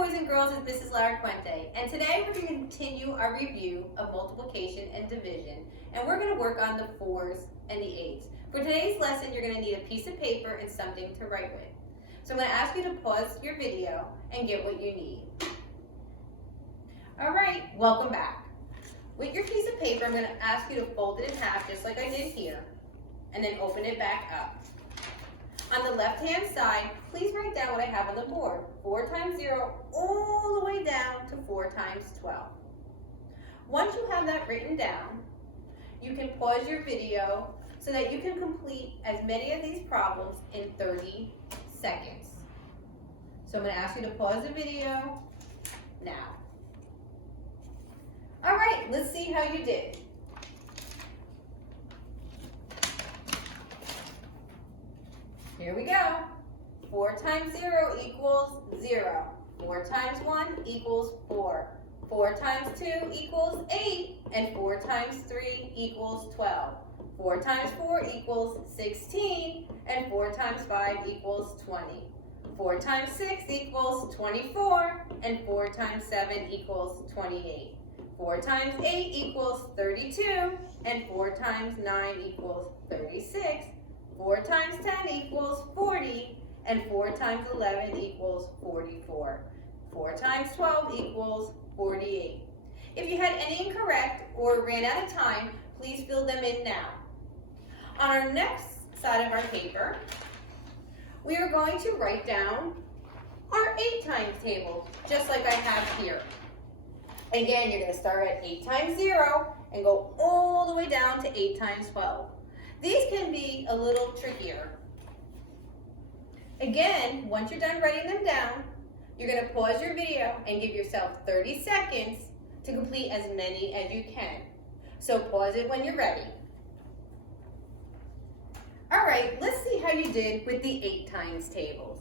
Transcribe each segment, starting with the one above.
boys and girls, it's Mrs. Lara Quente, and today we're going to continue our review of multiplication and division, and we're going to work on the 4s and the 8s. For today's lesson, you're going to need a piece of paper and something to write with. So I'm going to ask you to pause your video and get what you need. All right, welcome back. With your piece of paper, I'm going to ask you to fold it in half, just like I did here, and then open it back up. On the left-hand side, please write down what I have on the board. 4 times 0 all the way down to 4 times 12. Once you have that written down, you can pause your video so that you can complete as many of these problems in 30 seconds. So I'm going to ask you to pause the video now. All right, let's see how you did. Here we go. 4 times 0 equals 0. 4 times 1 equals 4. 4 times 2 equals 8. And 4 times 3 equals 12. 4 times 4 equals 16. And 4 times 5 equals 20. 4 times 6 equals 24. And 4 times 7 equals 28. 4 times 8 equals 32. And 4 times 9 equals 36. 4 times 10 equals 40, and 4 times 11 equals 44. 4 times 12 equals 48. If you had any incorrect or ran out of time, please fill them in now. On our next side of our paper, we are going to write down our 8 times table, just like I have here. Again, you're going to start at 8 times 0 and go all the way down to 8 times 12. These can be a little trickier. Again, once you're done writing them down, you're going to pause your video and give yourself 30 seconds to complete as many as you can. So pause it when you're ready. All right, let's see how you did with the 8 times tables.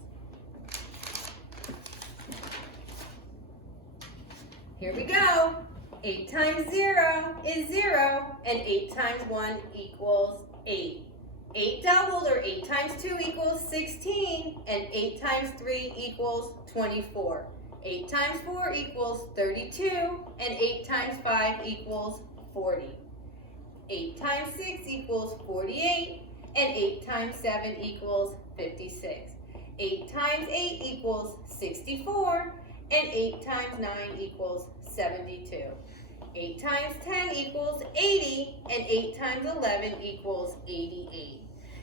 Here we go. 8 times 0 is 0, and 8 times 1 equals 8. 8 doubled, or 8 times 2 equals 16, and 8 times 3 equals 24. 8 times 4 equals 32, and 8 times 5 equals 40. 8 times 6 equals 48, and 8 times 7 equals 56. 8 times 8 equals 64, and 8 times 9 equals 72. 8 times 10 equals 80, and 8 times 11 equals 88.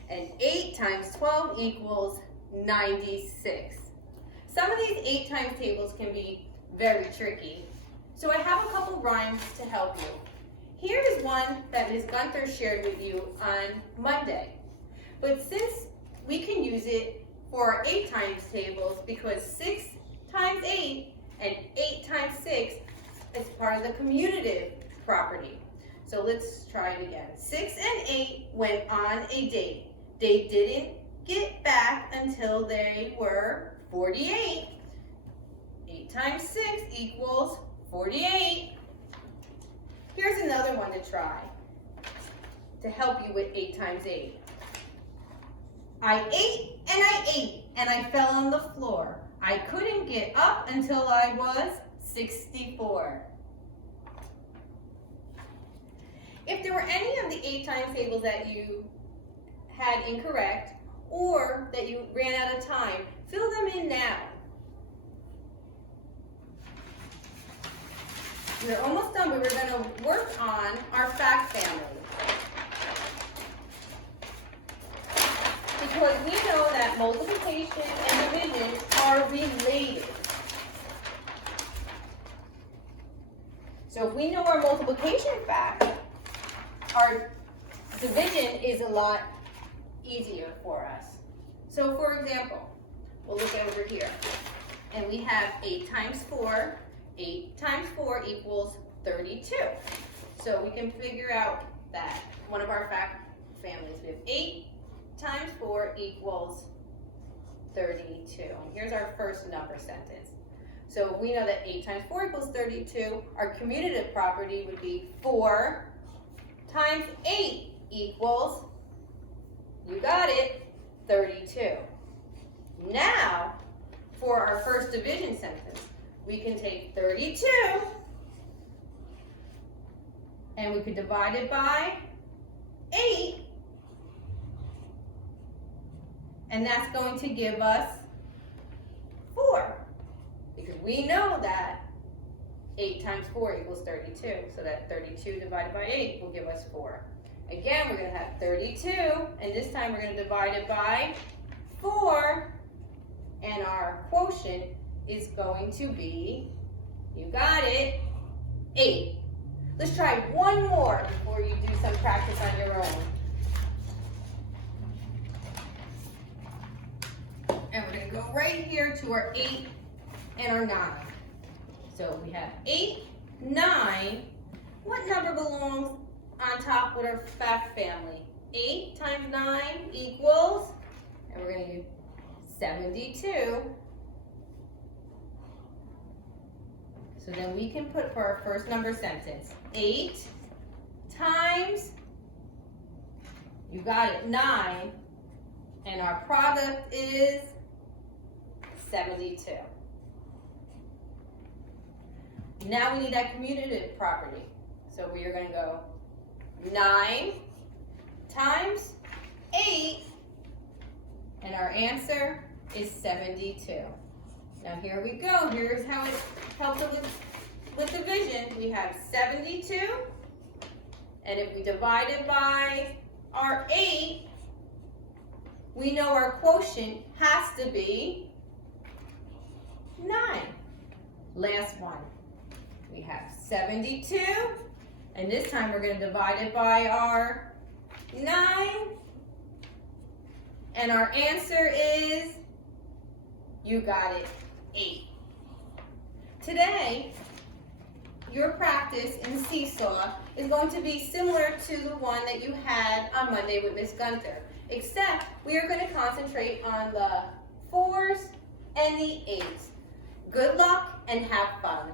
And 8 times 12 equals 96. Some of these 8 times tables can be very tricky, so I have a couple rhymes to help you. Here is one that Ms. Gunther shared with you on Monday. But since we can use it for our 8 times tables, because 6 times 8 and 8 times 6 is part of the commutative property. So let's try it again. 6 and 8 went on a date. They didn't get back until they were 48. 8 times 6 equals 48. Here's another one to try to help you with 8 times 8. I ate and I ate and I fell on the floor. I couldn't get up until I was 64. If there were any of the 8 times tables that you had incorrect or that you ran out of time, fill them in now. We're almost done, but we're going to work on our fact family. Because we know that multiplication and division are related. So if we know our multiplication fact, our division is a lot easier for us. So for example, we'll look over here, and we have 8 times 4. 8 times 4 equals 32. So we can figure out that one of our fact families. We have 8 times 4 equals 32. And here's our first number sentence. So we know that 8 times 4 equals 32. Our commutative property would be 4 times 8 equals, you got it, 32. Now, for our first division sentence, we can take 32 and we could divide it by 8, and that's going to give us 4, because we know that 8 times 4 equals 32, so that 32 divided by 8 will give us 4. Again, we're going to have 32, and this time we're going to divide it by 4, and our quotient is going to be, you got it, 8. Let's try one more before you do some practice on your own. And we're going to go right here to our 8 and our 9. So we have 8, 9. What number belongs on top with our fact family? 8 times 9 equals, and we're going to use 72. So then we can put for our first number sentence, 8 times, you got it, 9, and our product is 72. Now we need that commutative property. So we are going to go 9 times 8, and our answer is 72. Now here we go. Here's how it helps us with division. We have 72, and if we divide it by our 8, we know our quotient has to be 9. Last one. We have 72, and this time we're going to divide it by our 9, and our answer is, you got it, 8. Today, your practice in Seesaw is going to be similar to the one that you had on Monday with Miss Gunter, except we are going to concentrate on the 4s and the 8s. Good luck and have fun.